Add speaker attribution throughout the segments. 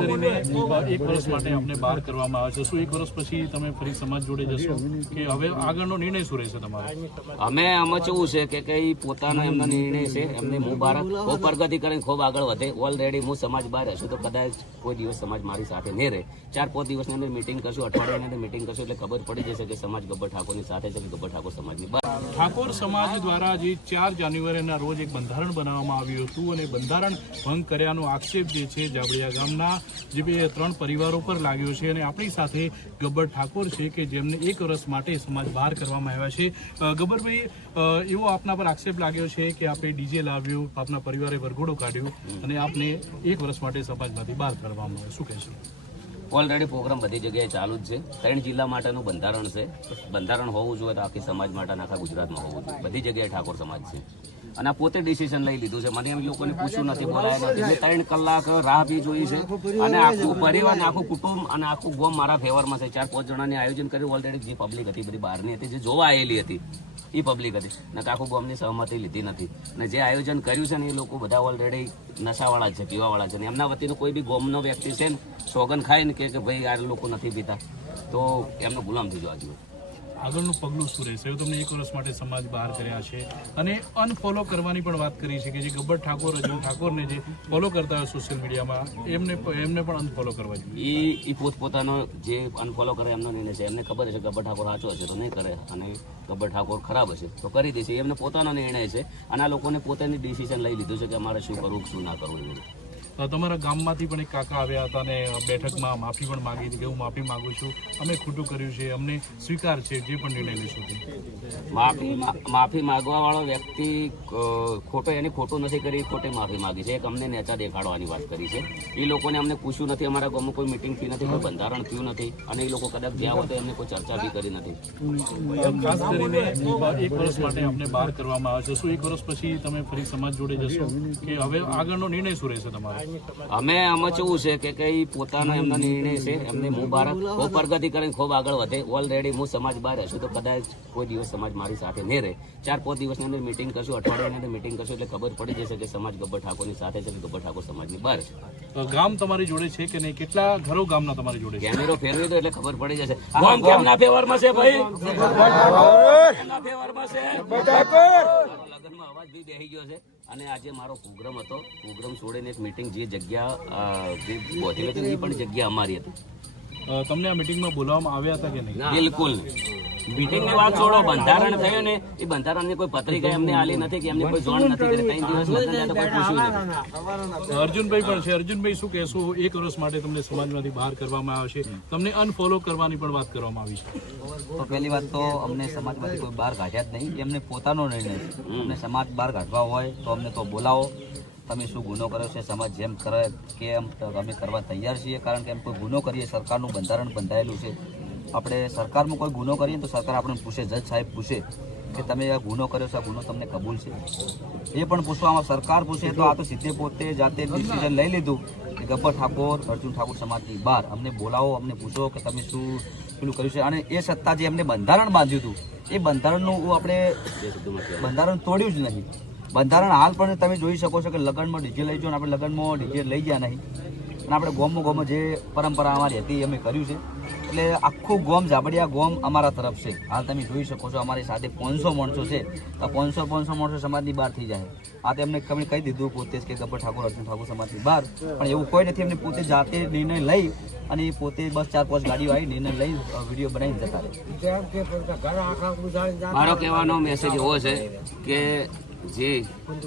Speaker 1: કરીને એક વર્ષ માટે અમને બહાર કરવામાં આવે છે. શું એક વર્ષ પછી તમે ફરી સમાજ જોડે જશો? કે હવે આગળનો નિર્ણય શું રહેશે તમારો?
Speaker 2: અમે આમાં કેવું છે કે કઈ પોતાનો એમનો નિર્ણય છે એમને હું બહાર ખૂબ પ્રગતિ કરીને ખૂબ આગળ વધે. ઓલરેડી હું સમાજ બહાર હશું તો કદાચ કોઈ દિવસ સમાજ મારી સાથે નહીં રહે. ચાર પાંચ દિવસની અંદર મિટિંગ કરશું અઠવાડિયાની અંદર મિટિંગ કરશું એટલે ખબર પડી જશે કે સમાજ ગબ્બર ઠાકોરની સાથે છે કે ગબ્બર ઠાકોર સમાજની બહાર.
Speaker 1: ઠાકોર સમાજ દ્વારા જે ચાર જાન્યુઆરીના રોજ એક બંધારણ બનાવવામાં આવ્યું હતું અને બંધારણ ભંગ કર્યાનો આક્ષેપ જે છે જાબડિયા ગામના જે બે ત્રણ પરિવારો પર લાગ્યો છે અને આપણી સાથે ગબ્બર ઠાકોર છે કે જેમને એક વર્ષ માટે સમાજ બહાર કરવામાં આવ્યા છે. ગબ્બરભાઈ એવો આપના પર આક્ષેપ લાગ્યો છે કે આપણે ડીજે લાવ્યું, આપના પરિવારે વરઘોડો કાઢ્યો અને આપને એક વર્ષ માટે સમાજમાંથી બહાર કરવામાં આવ્યો. શું કહેશો
Speaker 2: ઓલરેડી પ્રોગ્રામ બધી જગ્યાએ ચાલુ જ છે. ત્રણ જિલ્લા માટેનું બંધારણ છે. બંધારણ હોવું જોઈએ તો આખી સમાજ માટે આખા ગુજરાતમાં હોવું જોઈએ. બધી જગ્યાએ ઠાકોર સમાજ છે. અને પોતે ડિસિઝન લઈ લીધું છે. મને એમ લોકોને પૂછ્યું નથી, બોલાયા નથી. મેં ત્રણ કલાક રાહ બી જોઈ છે. અને આખું પરિવાર અને આખું કુટુંબ અને આખું ગોમ મારા ફેવરમાં છે. ચાર, પાંચ જણાની આયોજન કર્યું. ઓલરેડી જે પબ્લિક હતી, બધી બહારની હતી, જે જોવા આવેલી હતી, એ પબ્લિક હતી. ને આખું ગોમની સહમતિ લીધી નથી. અને જે આયોજન કર્યું છે ને, એ લોકો બધા ઓલરેડી નશાવાળા છે, પીવાવાળા છે. ને એમના વતીનો કોઈ બી ગોમનો વ્યક્તિ છે ને સોગન ખાય ને કે ભાઈ આ લોકો નથી પીતા, તો એમનો ગુલામ થઈ જવા જોઈએ
Speaker 1: આગળનું પગલું શું રહેશે? એવું તમને એક વર્ષ માટે સમાજ બહાર કર્યા છે. અને અનફોલો કરવાની પણ વાત કરી છે. કે જે ગબ્બર ઠાકોર, અર્જુન ઠાકોરને જે ફોલો કરતા હોય સોશિયલ મીડિયામાં એમને એમને પણ અનફોલો કરવા જોઈએ.
Speaker 2: એ એ પોતપોતાનો જે અનફોલો કરે એમનો નિર્ણય છે. એમને ખબર છે ગબ્બર ઠાકોર સાચો હશે તો નહીં કરે. અને ગબ્બર ઠાકોર ખરાબ હશે તો કરી દેશે. એમને પોતાનો નિર્ણય છે. અને આ લોકોને પોતાની ડિસિઝન લઈ લીધું છે કે અમારે શું કરવું, શું ના કરવું એ
Speaker 1: તમારા ગામમાંથી પણ એક કાકા આવ્યા હતા અને બેઠકમાં માફી પણ માંગી હતી કે હું માફી માંગુ છું. અમે ખોટું કર્યું છે અમને સ્વીકાર છે જે પણ નિર્ણય લેશું
Speaker 2: માફી માફી માગવાવાળો વ્યક્તિ ખોટો એની ખોટું નથી કરી ખોટી માફી માંગી છે. એક અમને નેતા દેખાડવાની વાત કરી છે. એ લોકોને અમને પૂછ્યું નથી અમારા ગામમાં કોઈ મિટિંગ થઈ નથી કોઈ બંધારણ થયું નથી અને એ લોકો કદાચ ગયા હોય તો એમને કોઈ ચર્ચા બી કરી નથી.
Speaker 1: ખાસ કરીને એક વર્ષ માટે અમને બહાર કરવામાં આવે છે. શું એક વર્ષ પછી તમે ફરી સમાજ જોડે જશો? કે હવે આગળનો નિર્ણય શું રહેશે તમારો?
Speaker 2: અમે આમાં કેવું છે કે કઈ પોતાનો એમનો નિર્ણય છે એમને હું બહાર ખૂબ પ્રગતિ કરીને ખૂબ આગળ વધે. ઓલરેડી હું સમાજ બહાર હશું તો કદાચ કોઈ દિવસ સમાજ મારી સાથે નહીં રહે. ચાર પાંચ દિવસની અંદર મિટિંગ કરશું અઠવાડિયાની અંદર મિટિંગ કરશું એટલે ખબર પડી જશે કે સમાજ ગબ્બર ઠાકોરની સાથે છે કે ગબ્બર ઠાકોર સમાજની બહાર છે.
Speaker 1: ગામ તમારી જોડે છે કે નહીં? કેટલા ઘરો ગામના તમારી જોડે
Speaker 2: કેમેરો ફેરવી દો એટલે ખબર પડી જશે. ગામ કેમના ફેવરમાં છે ભાઈ? કેમના ફેવરમાં છે? લગ્નમાં અવાજ બી બેસી ગયો છે. અને આજે મારો પ્રોગ્રામ હતો. પ્રોગ્રામ છોડીને એક મિટિંગ જે જગ્યા જે બોધેલી હતી, એ પણ જગ્યા અમારી હતી.
Speaker 1: તમને આ મિટિંગમાં બોલાવવામાં આવ્યા હતા કે નહીં?
Speaker 2: બિલકુલ. મિટિંગની વાત છોડો બંધારણ થયું ને એ બંધારણની કોઈ પત્રિકા એમને આલી નથી કે એમને કોઈ જોણ નથી કરી ત્રણ દિવસ નથી કોઈ પૂછ્યું નથી.
Speaker 1: અર્જુનભાઈ પણ છે. અર્જુનભાઈ શું કહેશો? એક વર્ષ માટે તમને સમાજમાંથી બહાર કરવામાં આવશે તમને અનફોલો કરવાની પણ વાત કરવામાં આવી છે.
Speaker 3: તો પહેલી વાત તો અમને સમાજમાંથી કોઈ બહાર કાઢ્યા જ નહીં. એમને પોતાનો નિર્ણય છે. અમને સમાજ બહાર કાઢવા હોય તો અમને તો બોલાવો. તમે શું ગુનો કર્યો છે? સમાજ જેમ કરે કે એમ અમે કરવા તૈયાર છીએ, કારણ કે એમ કોઈ ગુનો કરીએ, સરકારનું બંધારણ બંધાયેલું છે. આપણે સરકારમાં કોઈ ગુનો કરીએ તો સરકાર આપણને પૂછે, જજ સાહેબ પૂછે કે તમે આ ગુનો કર્યો છે, આ ગુનો તમને કબૂલ છે? એ પણ પૂછવામાં સરકાર પૂછે તો આ તો સીધે પોતે જાતે ડિસિઝન લઈ લીધું કે ગબ્બર ઠાકોર, અર્જુન ઠાકોર સમાજની બહાર. અમને બોલાવો, અમને પૂછો કે તમે શું પેલું કર્યું છે? અને એ સત્તા જે એમને બંધારણ બાંધ્યું હતું, એ બંધારણનું આપણે બંધારણ તોડ્યું જ નહીં. બંધારણ હાલ પણ તમે જોઈ શકો છો કે લગ્નમાં ડીજે લઈ જાઓ આપણે લગ્નમાં ડીજે લઈ ગયા નહીં. અને આપણે ગોમમાં ગોમમાં જે પરંપરા અમારી હતી એ અમે કર્યું છે. એટલે આખું ગોમ ઝાબડિયા ગોમ અમારા તરફ છે. હાલ તમે જોઈ શકો છો અમારી સાથે પાંચસો માણસો છે. તો પાંચસો પાંચસો માણસો સમાજની બહાર થઈ જાય. આ તો એમને તમે કહી દીધું પોતે જ કે ગબ્બર ઠાકોર અર્જુન ઠાકોર સમાજની બહાર. પણ એવું કોઈ નથી એમને પોતે જાતે નિર્ણય લઈ અને એ પોતે બસ ચાર પાંચ ગાડીઓ આવી નિર્ણય લઈ વીડિયો બનાવીને જતા રહે.
Speaker 2: મારો કહેવાનો મેસેજ એવો છે કે જે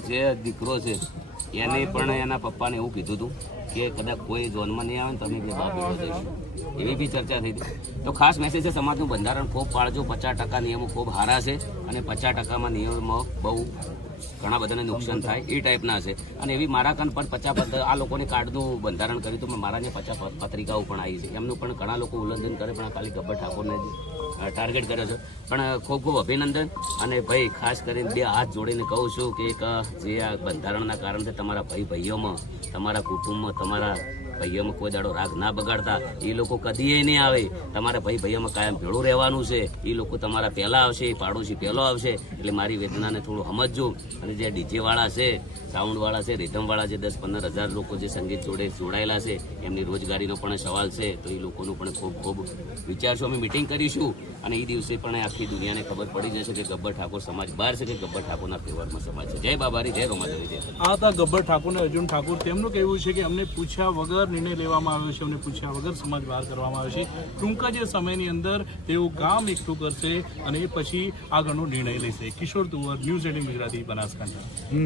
Speaker 2: જે દીકરો છે, એને પણ એના પપ્પાને એવું કીધું હતું કે કદાચ કોઈ ઝોનમાં નહીં આવે ને તમે બે બાપ જઈશું એવી બી ચર્ચા થઈ હતી. તો ખાસ મેસેજ છે, સમાજનું બંધારણ ખૂબ પાળજો પચાસ ટકા નિયમો ખૂબ સારા છે અને પચાસ ટકામાં નિયમો બહુ ઘણા બધાને નુકસાન થાય એ ટાઈપના છે. અને એવી મારા કાન પણ પચાસ આ લોકોને કાર્ડનું બંધારણ કર્યું હતું મારા ને પચાસ પત્રિકાઓ પણ આવી છે. એમનું પણ ઘણા લોકો ઉલ્લંઘન કરે, પણ ખાલી ગબ્બર ઠાકોરને જ ટાર્ગેટ કર્યો છે. પણ ખૂબ ખૂબ અભિનંદન અને ભાઈ, ખાસ કરીને બે હાથ જોડીને કહું છું કે એક, જે આ બંધારણના કારણથી તમારા ભાઈ ભાઈઓમાં તમારા કુટુંબમાં, તમારા ભાઈઓમાં કોઈ દાડો રાગ ના બગાડતા એ લોકો કદી નહીં આવે. તમારે ભાઈ ભાઈઓમાં કાયમ ભેળું રહેવાનું છે. એ લોકો તમારા પહેલાં આવશે પાડોશી પહેલો આવશે. એટલે મારી વેદનાને થોડું સમજજો. અને જે ડીજેવાળા છે, સાઉન્ડવાળા છે, રિધમવાળા છે, દસ પંદર હજાર લોકો જે સંગીત જોડે જોડાયેલા છે, એમની રોજગારીનો પણ સવાલ છે. તો એ લોકોનું પણ ખૂબ ખૂબ વિચારશું. અમે મિટિંગ કરીશું. અને એ દિવસે પણ આખી દુનિયાને ખબર પડી જશે કે ગબ્બર ઠાકોર સમાજ બહાર છે કે ગબ્બર ઠાકોરના તહેવારમાં સમાજ છે. જય બાબારી, જય રોમાદેવી, જય
Speaker 1: આ હતા ગબ્બર ઠાકોર અને અર્જુન ઠાકોર તેમનું કહેવું છે કે અમને પૂછ્યા વગર નિર્ણય લેવામાં આવ્યો છે, અમને પૂછ્યા વગર સમાજ બહાર કરવામાં આવ્યો છે. ટૂંક જ સમયની અંદર તેઓ ગામ એકઠું કરશે અને એ પછી આગળનો નિર્ણય લેશે. Kishore Tuvar, news eighteen Gujarati Banaskantha.